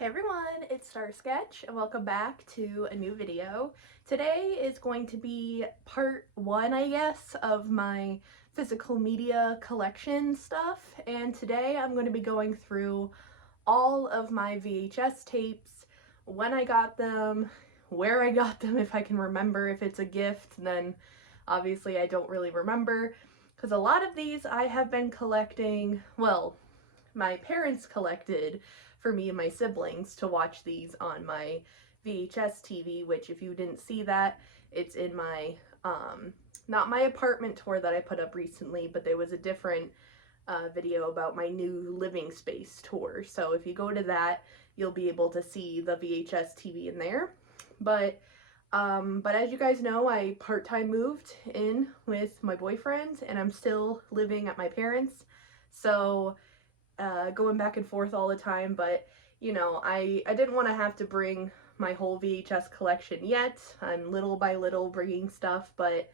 Hey everyone, it's Star Sketch and welcome back to a new video. Today is going to be part one, I guess, of my physical media collection stuff, and today I'm going to be going through all of my VHS tapes, when I got them, where I got them, if I can remember. If it's a gift, then obviously I don't really remember, because a lot of these I have been collecting, well, my parents collected for me and my siblings to watch these on my VHS TV, which if you didn't see that, it's in my, not my apartment tour that I put up recently, but there was a different video about my new living space tour. So if you go to that, you'll be able to see the VHS TV in there. But as you guys know, I part-time moved in with my boyfriend and I'm still living at my parents'. So going back and forth all the time, but you know, I didn't want to have to bring my whole VHS collection yet. I'm little by little bringing stuff, but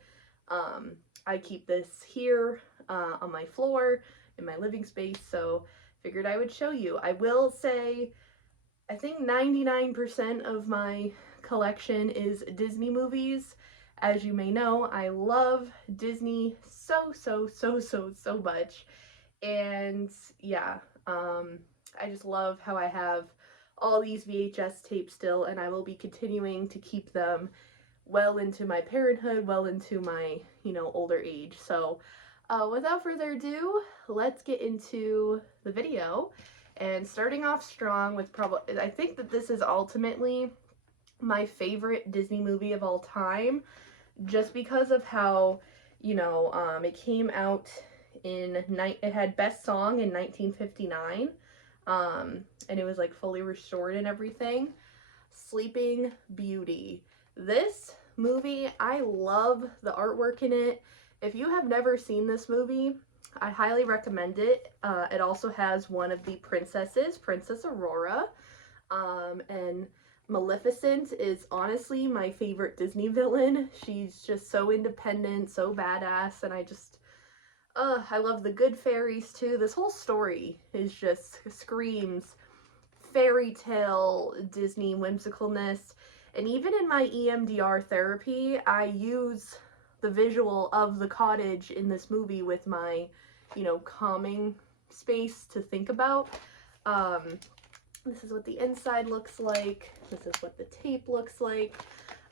I keep this here on my floor in my living space, so figured I would show you. I will say, I think 99% of my collection is Disney movies. As you may know, I love Disney so much. And yeah, I just love how I have all these VHS tapes still, and I will be continuing to keep them well into my parenthood, well into my, older age. So without further ado, let's get into the video. And starting off strong with probably, I think that this is ultimately my favorite Disney movie of all time, just because of how, it came out it had Best Song in 1959, and it was like fully restored and everything. Sleeping Beauty. This movie, I love the artwork in it. If you have never seen this movie, I highly recommend it. It also has one of the princesses, Princess Aurora, and Maleficent is honestly my favorite Disney villain. She's just so independent, so badass, and I love the good fairies too. This whole story is just screams fairy tale Disney whimsicalness. And even in my EMDR therapy, I use the visual of the cottage in this movie with my, calming space to think about. This is what the inside looks like. This is what the tape looks like.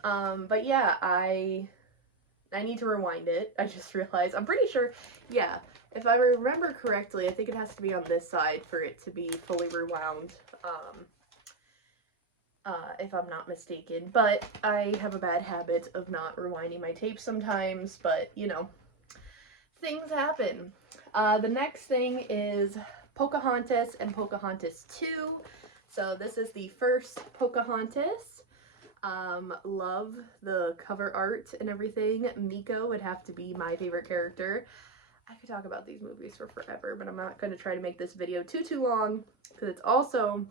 But yeah, I need to rewind it. I just realized. I'm pretty sure, yeah, if I remember correctly, I think it has to be on this side for it to be fully rewound, if I'm not mistaken. But I have a bad habit of not rewinding my tapes sometimes, but, things happen. The next thing is Pocahontas and Pocahontas 2. So this is the first Pocahontas. Love the cover art and everything. Miko would have to be my favorite character. I could talk about these movies for forever, but I'm not going to try to make this video too long because it's also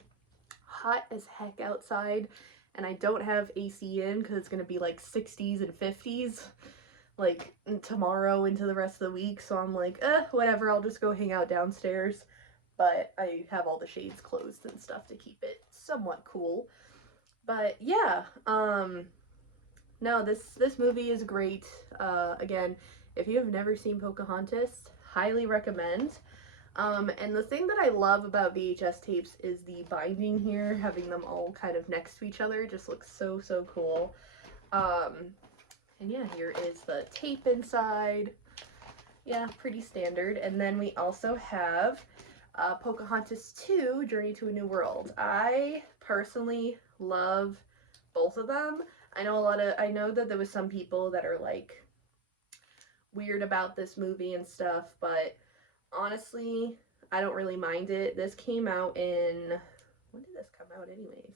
hot as heck outside and I don't have AC in because it's going to be like 60s and 50s like tomorrow into the rest of the week, so I'm like, whatever, I'll just go hang out downstairs. But I have all the shades closed and stuff to keep it somewhat cool. But yeah, no, this movie is great. Again, if you have never seen Pocahontas, highly recommend. And the thing that I love about VHS tapes is the binding here, having them all kind of next to each other, just looks so cool. And yeah, here is the tape inside. Yeah, pretty standard. And then we also have Pocahontas 2, Journey to a New World. I personally love both of them. I know that there was some people that are like weird about this movie and stuff, but honestly, I don't really mind it. This came out in, when did this come out anyways?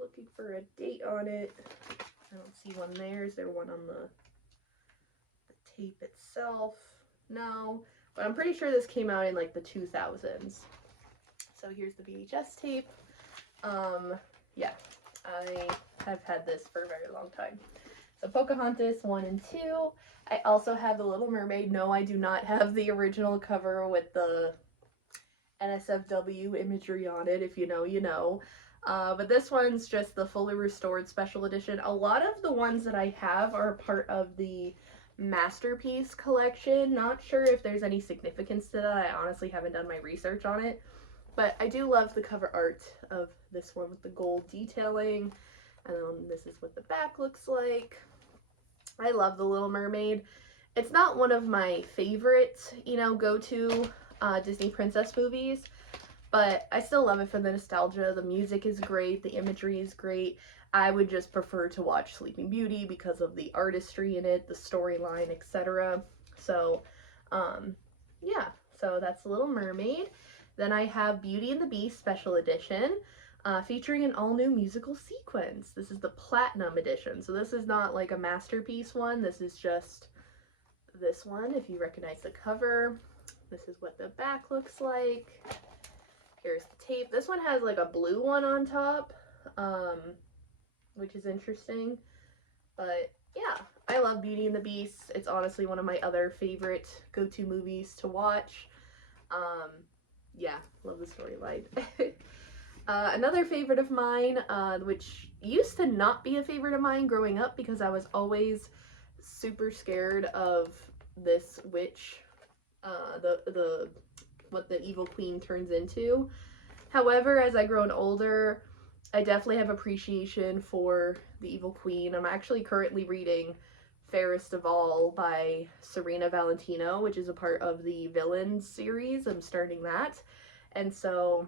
Looking for a date on it. I don't see one there. Is there one on the tape itself? No, but I'm pretty sure this came out in like the 2000s. So here's the VHS tape. Yeah, I have had this for a very long time. So Pocahontas 1 and 2. I also have The Little Mermaid. No, I do not have the original cover with the NSFW imagery on it. If you know, you know. But this one's just the fully restored special edition. A lot of the ones that I have are part of the Masterpiece Collection. Not sure if there's any significance to that. I honestly haven't done my research on it. But I do love the cover art of this one with the gold detailing. And then this is what the back looks like. I love The Little Mermaid. It's not one of my favorite, you know, go-to Disney princess movies, but I still love it for the nostalgia. The music is great, the imagery is great. I would just prefer to watch Sleeping Beauty because of the artistry in it, the storyline, etc. So, yeah, so that's The Little Mermaid. Then I have Beauty and the Beast Special Edition, featuring an all-new musical sequence. This is the Platinum Edition, so this is not like a masterpiece one. This is just this one, if you recognize the cover. This is what the back looks like. Here's the tape. This one has like a blue one on top, which is interesting. But yeah, I love Beauty and the Beast. It's honestly one of my other favorite go-to movies to watch. Yeah, love the storyline. Another favorite of mine, which used to not be a favorite of mine growing up because I was always super scared of this witch, what the evil queen turns into. However, as I grown older, I definitely have appreciation for the evil queen. I'm actually currently reading Fairest of All by Serena Valentino, which is a part of the Villains series. I'm starting that, and so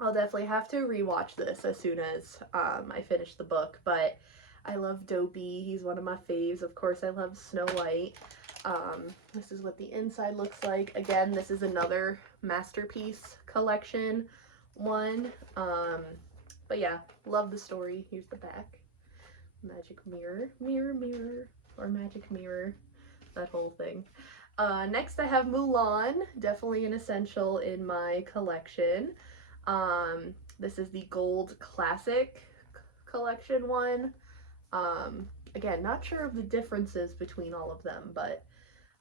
I'll definitely have to rewatch this as soon as I finish the book. But I love Dopey. He's one of my faves. Of course, I love Snow White. This is what the inside looks like. Again, this is another Masterpiece Collection one. But yeah, love the story. Here's the back. Magic mirror, mirror, mirror, or magic mirror, that whole thing. Next I have Mulan, definitely an essential in my collection. This is the Gold Classic Collection one. Again, not sure of the differences between all of them, but,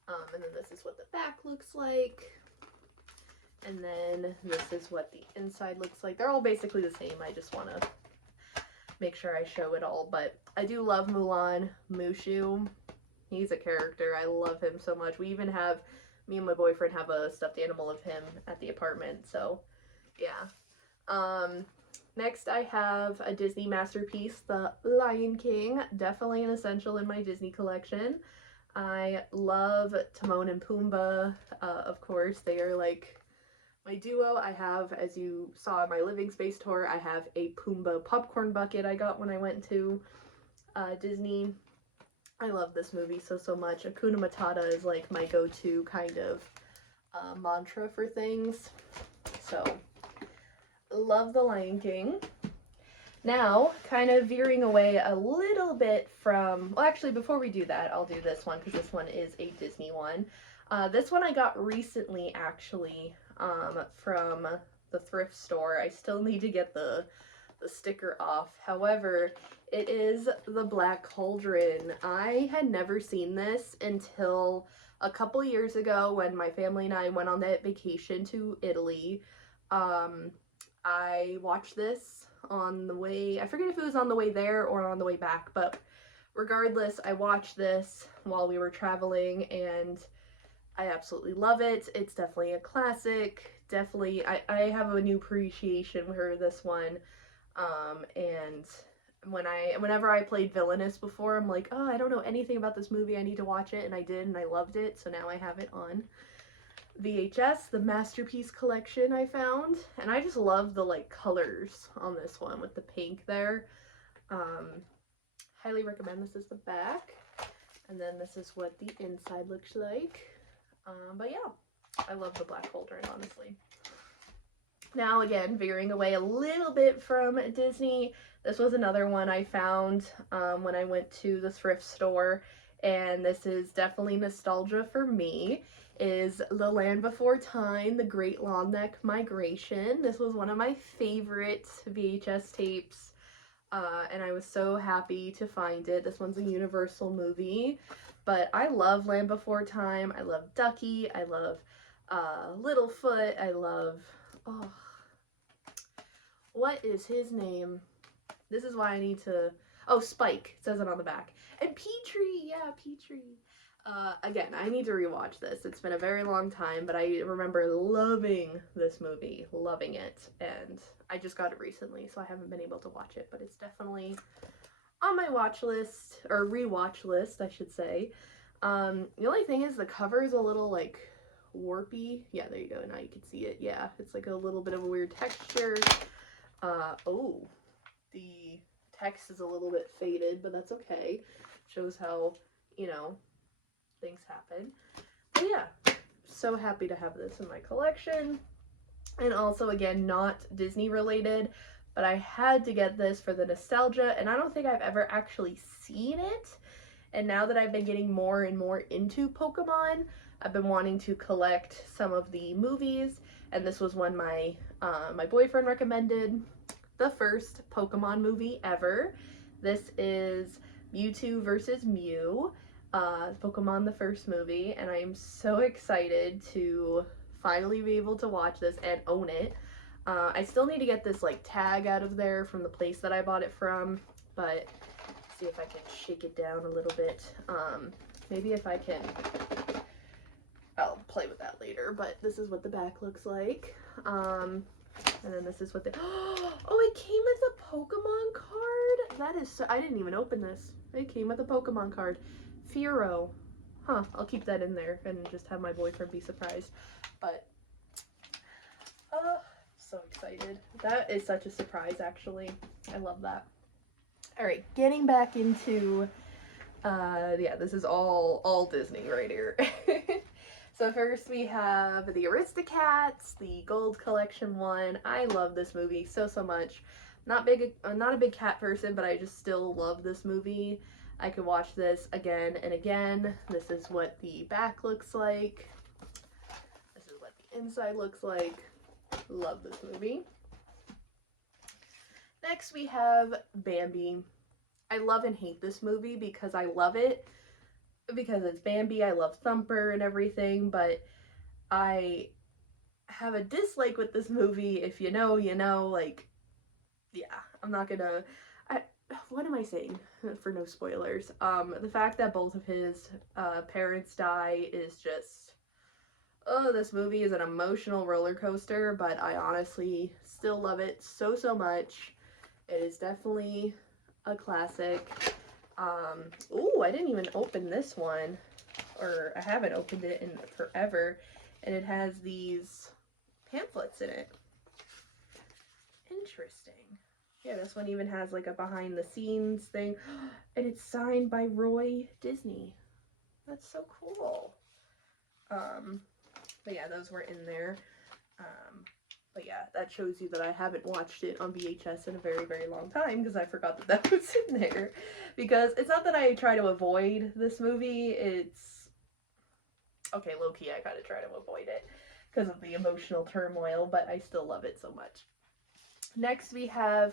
and then this is what the back looks like. And then this is what the inside looks like. They're all basically the same. I just want to make sure I show it all. But I do love Mulan. Mushu, he's a character. I love him so much. We even have, me and my boyfriend have a stuffed animal of him at the apartment. So, yeah. Next I have a Disney masterpiece, The Lion King. Definitely an essential in my Disney collection. I love Timon and Pumbaa, of course. They are like my duo. I have, as you saw in my living space tour, I have a Pumbaa popcorn bucket I got when I went to Disney. I love this movie so much. Hakuna Matata is like my go-to kind of mantra for things. So, love The Lion King. Now, kind of veering away a little bit from, well actually before we do that, I'll do this one because this one is a Disney one. This one I got recently actually from the thrift store. I still need to get the sticker off. However, it is The Black Cauldron. I had never seen this until a couple years ago when my family and I went on that vacation to Italy. I watched this on the way, I forget if it was on the way there or on the way back, but regardless, I watched this while we were traveling and I absolutely love it. It's definitely a classic. Definitely, I have a new appreciation for this one. And whenever I played Villainous before, I'm like, oh, I don't know anything about this movie. I need to watch it, and I did, and I loved it. So now I have it on VHS, the Masterpiece Collection I found, and I just love the like colors on this one with the pink there. Highly recommend. This is the back, and then this is what the inside looks like. But yeah, I love The Black Cauldron, honestly. Now again, veering away a little bit from Disney, this was another one I found when I went to the thrift store, and this is definitely nostalgia for me, is The Land Before Time, The Great Long Neck Migration. This was one of my favorite VHS tapes, and I was so happy to find it. This one's a Universal movie, but I love Land Before Time. I love Ducky. I love Littlefoot. I love Oh, what is his name? This is why I need to, oh, Spike, it says it on the back. And Petrie, yeah, Petrie. Again, I need to rewatch this. It's been a very long time, but I remember loving this movie, loving it, and I just got it recently, so I haven't been able to watch it, but it's definitely on my watch list, or rewatch list, I should say. The only thing is the cover is a little, like, warpy. Yeah, there you go, now you can see it. Yeah, it's like a little bit of a weird texture. Oh, the text is a little bit faded, but that's okay. Shows how, you know, things happen. But yeah, so happy to have this in my collection. And also, again, not Disney related, but I had to get this for the nostalgia, and I don't think I've ever actually seen it. And now that I've been getting more and more into Pokemon, I've been wanting to collect some of the movies, and this was one my boyfriend recommended. The first Pokemon movie ever. This is Mewtwo versus Mew, Pokemon the first movie, and I am so excited to finally be able to watch this and own it. I still need to get this like tag out of there from the place that I bought it from, but see if I can shake it down a little bit. Maybe if I can, I'll play with that later, but this is what the back looks like. And then this is what oh, it came with a Pokemon card? That is so, I didn't even open this. It came with a Pokemon card. Fearow. Huh, I'll keep that in there and just have my boyfriend be surprised. But, so excited. That is such a surprise, actually. I love that. Alright, getting back into, yeah, this is all Disney right here. So first we have the Aristocats, the Gold Collection one. I love this movie so much. Not a big cat person, but I just still love this movie. I could watch this again and again. This is what the back looks like. This is what the inside looks like. Love this movie. Next we have Bambi. I love and hate this movie because I love it because it's Bambi. I love Thumper and everything, but I have a dislike with this movie. If you know, you know. Like, yeah, I'm not gonna, what am I saying for no spoilers? The fact that both of his parents die is just, oh, this movie is an emotional roller coaster, but I honestly still love it so much. It is definitely a classic. Oh, I didn't even open this one, or I haven't opened it in forever, and it has these pamphlets in it. Interesting. Yeah, this one even has like a behind the scenes thing, and it's signed by Roy Disney. That's so cool. But yeah, those were in there. But yeah, that shows you that I haven't watched it on VHS in a very long time because I forgot that was in there. Because it's not that I try to avoid this movie, it's, okay, low-key I kind of try to avoid it because of the emotional turmoil, but I still love it so much. Next we have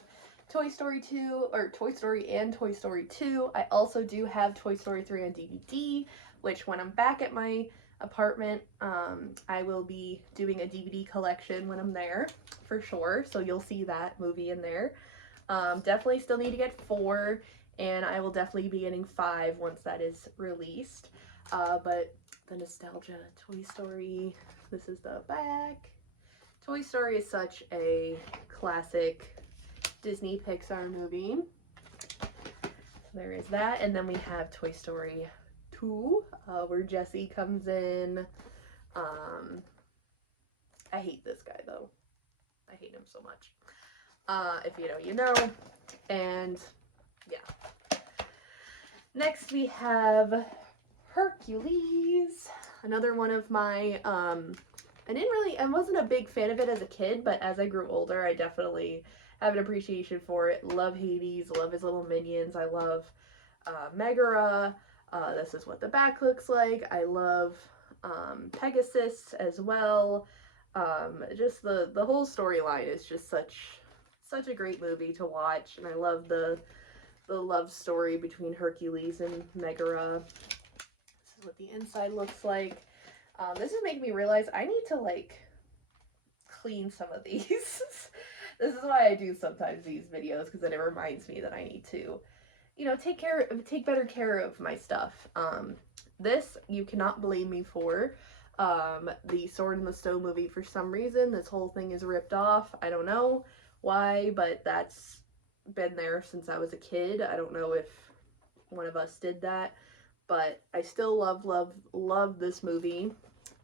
Toy Story 2, or Toy Story and Toy Story 2. I also do have Toy Story 3 on DVD, which when I'm back at my apartment, I will be doing a DVD collection when I'm there, for sure, so you'll see that movie in there. Definitely still need to get 4, and I will definitely be getting 5 once that is released. But the nostalgia, Toy Story, this is the back. Toy Story is such a classic Disney Pixar movie. So there is that, and then we have Toy Story 2, where Jessie comes in. I hate this guy though. I hate him so much. If you know, you know. And yeah. Next we have Hercules. Another one of my, I wasn't a big fan of it as a kid, but as I grew older, I definitely have an appreciation for it. Love Hades, love his little minions. I love Megara. This is what the back looks like. I love Pegasus as well. Just the whole storyline is just such a great movie to watch, and I love the love story between Hercules and Megara. This is what the inside looks like. This is making me realize I need to like clean some of these. This is why I do sometimes these videos, because then it reminds me that I need to, you know, take better care of my stuff. This you cannot blame me for. The Sword in the Stone movie, for some reason, this whole thing is ripped off. I don't know why, but that's been there since I was a kid. I don't know if one of us did that, but I still love this movie.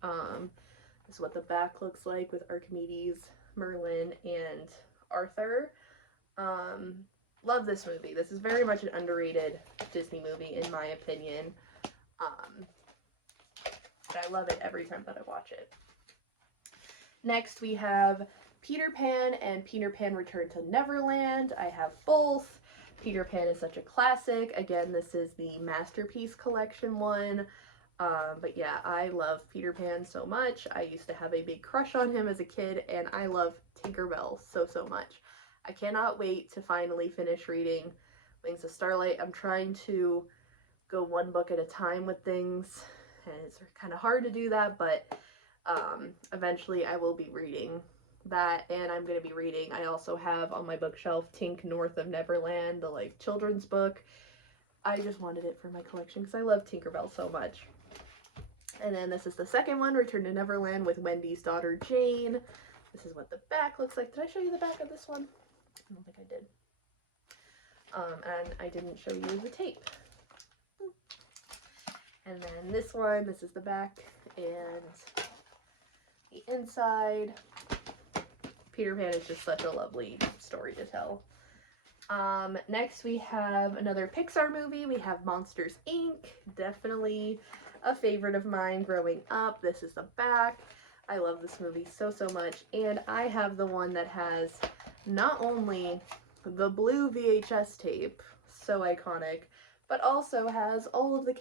This is what the back looks like with Archimedes, Merlin, and Arthur. Love this movie. This is very much an underrated Disney movie, in my opinion. But I love it every time that I watch it. Next, we have Peter Pan and Peter Pan Return to Neverland. I have both. Peter Pan is such a classic. Again, this is the Masterpiece Collection one. But yeah, I love Peter Pan so much. I used to have a big crush on him as a kid, and I love Tinkerbell so much. I cannot wait to finally finish reading Wings of Starlight. I'm trying to go one book at a time with things, and it's kind of hard to do that, but eventually I will be reading that, and I'm going to be reading, I also have on my bookshelf Tink North of Neverland, the like children's book. I just wanted it for my collection because I love Tinkerbell so much. And then this is the second one, Return to Neverland with Wendy's daughter Jane. This is what the back looks like. Did I show you the back of this one? I don't think I did. And I didn't show you the tape. And then this one, this is the back and the inside. Peter Pan is just such a lovely story to tell. Next we have another Pixar movie. We have Monsters, Inc. Definitely a favorite of mine growing up. This is the back. I love this movie so much. And I have the one that has not only the blue VHS tape, so iconic, but also has all of the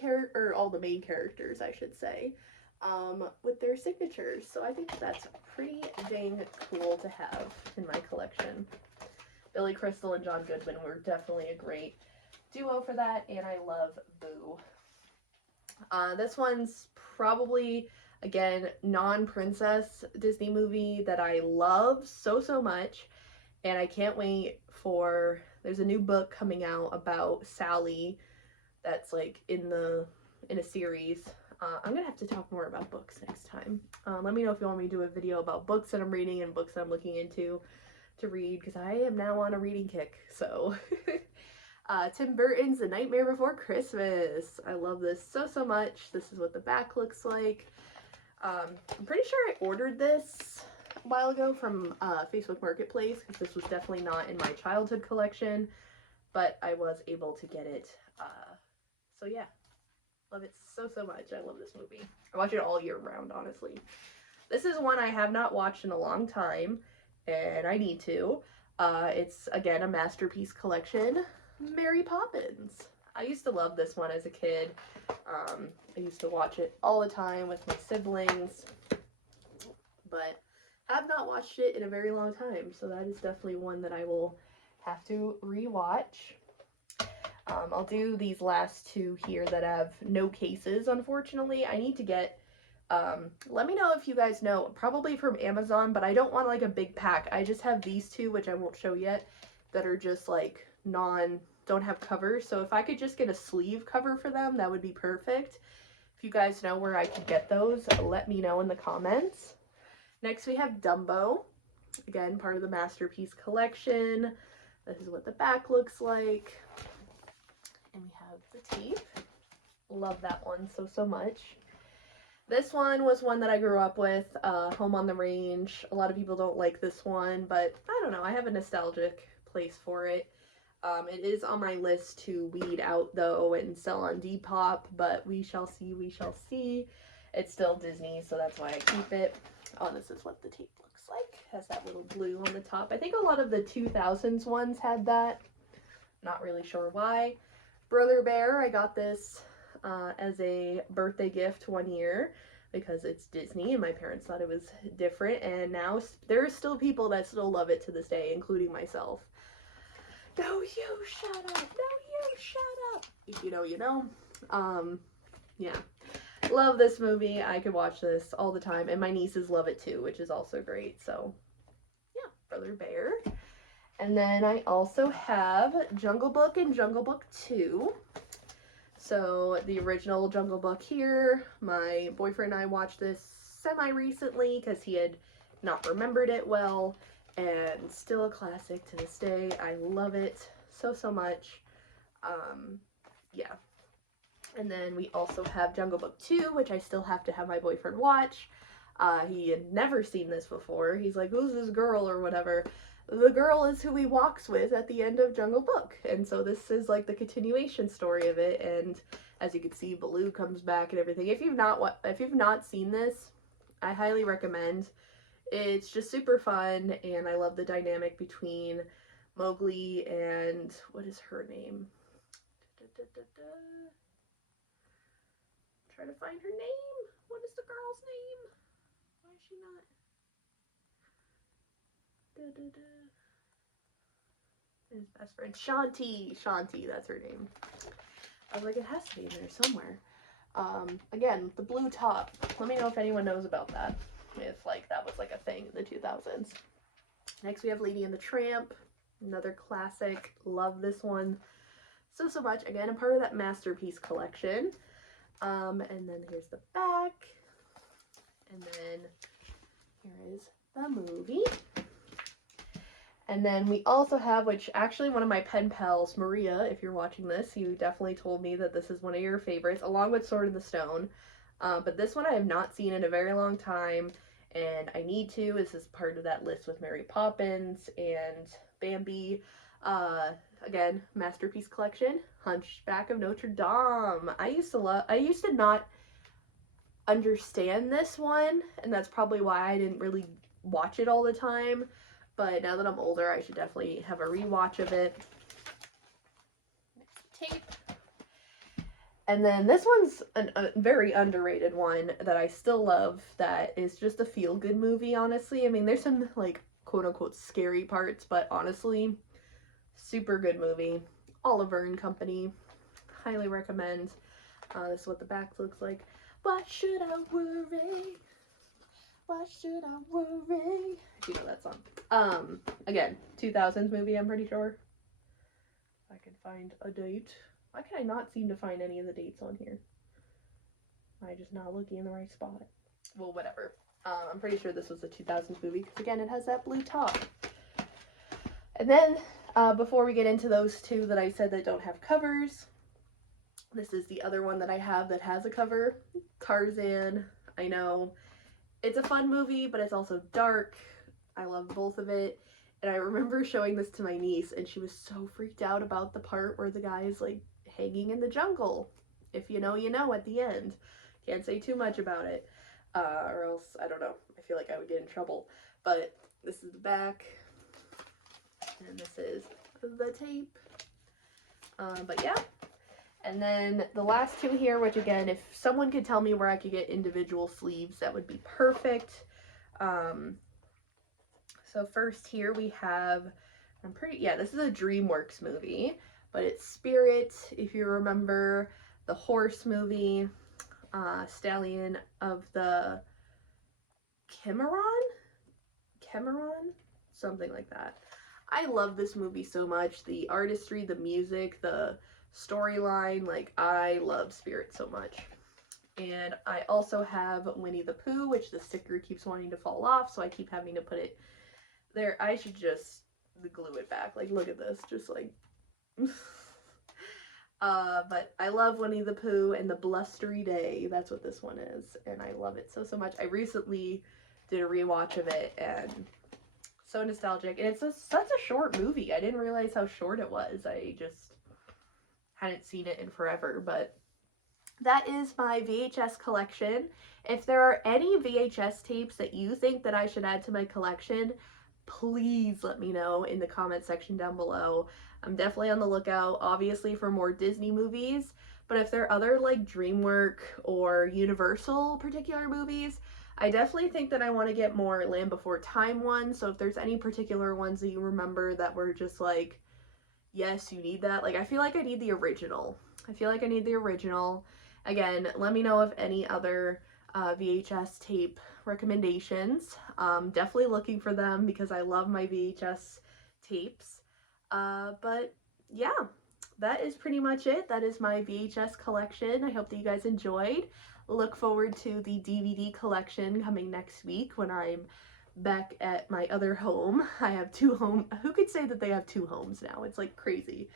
all the main characters, I should say, with their signatures. So I think that's pretty dang cool to have in my collection. Billy Crystal and John Goodwin were definitely a great duo for that, and I love Boo. This one's probably, again, non-princess Disney movie that I love so much, and I can't wait for, there's a new book coming out about Sally that's like in a series. I'm gonna have to talk more about books next time. Let me know if you want me to do a video about books that I'm reading and books that I'm looking into to read, because I am now on a reading kick. So Tim Burton's The Nightmare Before Christmas. I love this so much. This is what the back looks like. I'm pretty sure I ordered this a while ago from Facebook Marketplace, because this was definitely not in my childhood collection, but I was able to get it. So yeah, love it so much. I love this movie. I watch it all year round, honestly. This is one I have not watched in a long time, and I need to. It's, again, a Masterpiece Collection, Mary Poppins. I used to love this one as a kid. I used to watch it all the time with my siblings, but have not watched it in a very long time, so that is definitely one that I will have to rewatch. I'll do these last two here that have no cases, unfortunately. I need to get, let me know if you guys know, probably from Amazon, but I don't want like a big pack. I just have these two, which I won't show yet, that are just like don't have covers. So if I could just get a sleeve cover for them, that would be perfect. If you guys know where I could get those, let me know in the comments. Next we have Dumbo, again, part of the Masterpiece Collection. This is what the back looks like. And we have the tape. Love that one so much. This one was one that I grew up with, Home on the Range. A lot of people don't like this one, but I don't know, I have a nostalgic place for it. It is on my list to weed out though and sell on Depop, but we shall see. It's still Disney, so that's why I keep it. Oh, this is what the tape looks like. It has that little blue on the top. I think a lot of the 2000s ones had that. Not really sure why. Brother Bear, I got this as a birthday gift one year because it's Disney and my parents thought it was different, and now there are still people that still love it to this day, including myself. No, you shut up. No, you shut up. If you know, you know. Yeah. Love this movie. I could watch this all the time, and my nieces love it too, which is also great. So Brother Bear. And then I also have Jungle Book and Jungle Book 2. So the original Jungle Book here, my boyfriend and I watched this semi-recently because he had not remembered it well, and still a classic to this day. I love it so, so much. Yeah. And then we also have Jungle Book 2, which I still have to have my boyfriend watch. He had never seen this before. He's like, who's this girl or whatever? The girl is who he walks with at the end of Jungle Book. And so this is like the continuation story of it. And as you can see, Baloo comes back and everything. If you've not seen this, I highly recommend. It's just super fun, and I love the dynamic between Mowgli and, what is her name? Try to find her name. What is the girl's name? Why is she not? His best friend, Shanti. Shanti, that's her name. I was like, it has to be in there somewhere. Again, the blue top. Let me know if anyone knows about that. If like that was like a thing in the 2000s. Next we have Lady and the Tramp. Another classic. Love this one so, so much. Again, a part of that masterpiece collection. And then here's the back. And then here is the movie. And then we also have, which actually one of my pen pals, Maria, if you're watching this, you definitely told me that this is one of your favorites, along with Sword in the Stone. But this one I have not seen in a very long time, and I need to. This is part of that list with Mary Poppins and Bambi. Again, masterpiece collection, Hunchback of Notre Dame. I used to not understand this one, and that's probably why I didn't really watch it all the time. But now that I'm older, I should definitely have a rewatch of it. Next tape. And then this one's a very underrated one that I still love, that is just a feel-good movie, honestly. I mean, there's some, like, quote-unquote scary parts, but honestly, super good movie. Oliver and Company. Highly recommend. This is what the back looks like. Why should I worry? Why should I worry? You know that song. Again, 2000s movie, I'm pretty sure. If I can find a date. Why can I not seem to find any of the dates on here? Am I just not looking in the right spot? Well, whatever. I'm pretty sure this was a 2000s movie, because again, it has that blue top. And then, before we get into those two that I said that don't have covers, this is the other one that I have that has a cover. Tarzan. I know. It's a fun movie, but it's also dark. I love both of it. And I remember showing this to my niece, and she was so freaked out about the part where the guy is, like, hanging in the jungle. If you know, you know at the end. Can't say too much about it. Or else, I don't know. I feel like I would get in trouble. But this is the back. And this is the tape. But yeah. And then the last two here, which again, if someone could tell me where I could get individual sleeves, that would be perfect. So first here we have, this is a DreamWorks movie, but it's Spirit, if you remember the horse movie, Stallion of the Cimarron? Something like that. I love this movie so much. The artistry, the music, the storyline, like, I love Spirit so much. And I also have Winnie the Pooh, which the sticker keeps wanting to fall off, so I keep having to put it there. I should just glue it back. Like, look at this, just like but I love Winnie the Pooh and the Blustery Day. That's what this one is, and I love it so, so much. I recently did a rewatch of it, and so nostalgic. And it's such a short movie. I didn't realize how short it was. I just hadn't seen it in forever. But that is my VHS collection. If there are any VHS tapes that you think that I should add to my collection, please let me know in the comment section down below. I'm definitely on the lookout, obviously, for more Disney movies, but if there are other, like, DreamWorks or Universal particular movies, I definitely think that I want to get more Land Before Time ones. So if there's any particular ones that you remember that were just like, yes, you need that. Like, I feel like I need the original. Again, let me know if any other VHS tape recommendations. Definitely looking for them because I love my VHS tapes. But yeah, that is pretty much it. That is my VHS collection. I hope that you guys enjoyed. Look forward to the DVD collection coming next week when I'm back at my other home. I have two homes. Who could say that they have two homes now? It's like crazy.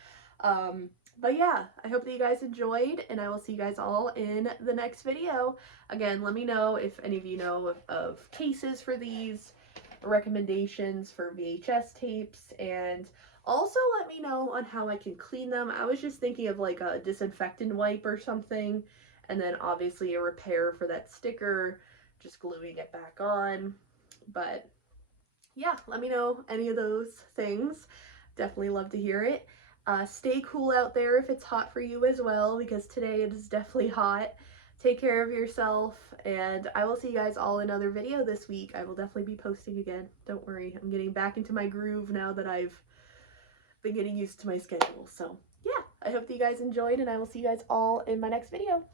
But yeah, I hope that you guys enjoyed, and I will see you guys all in the next video. Again, let me know if any of you know of cases for these, recommendations for VHS tapes, and also let me know on how I can clean them. I was just thinking of like a disinfectant wipe or something, and then obviously a repair for that sticker, just gluing it back on. But yeah, let me know any of those things. Definitely love to hear it. Stay cool out there if it's hot for you as well, because today it is definitely hot. Take care of yourself, and I will see you guys all in another video this week. I will definitely be posting again. Don't worry, I'm getting back into my groove now that I've been getting used to my schedule. So yeah, I hope that you guys enjoyed, and I will see you guys all in my next video.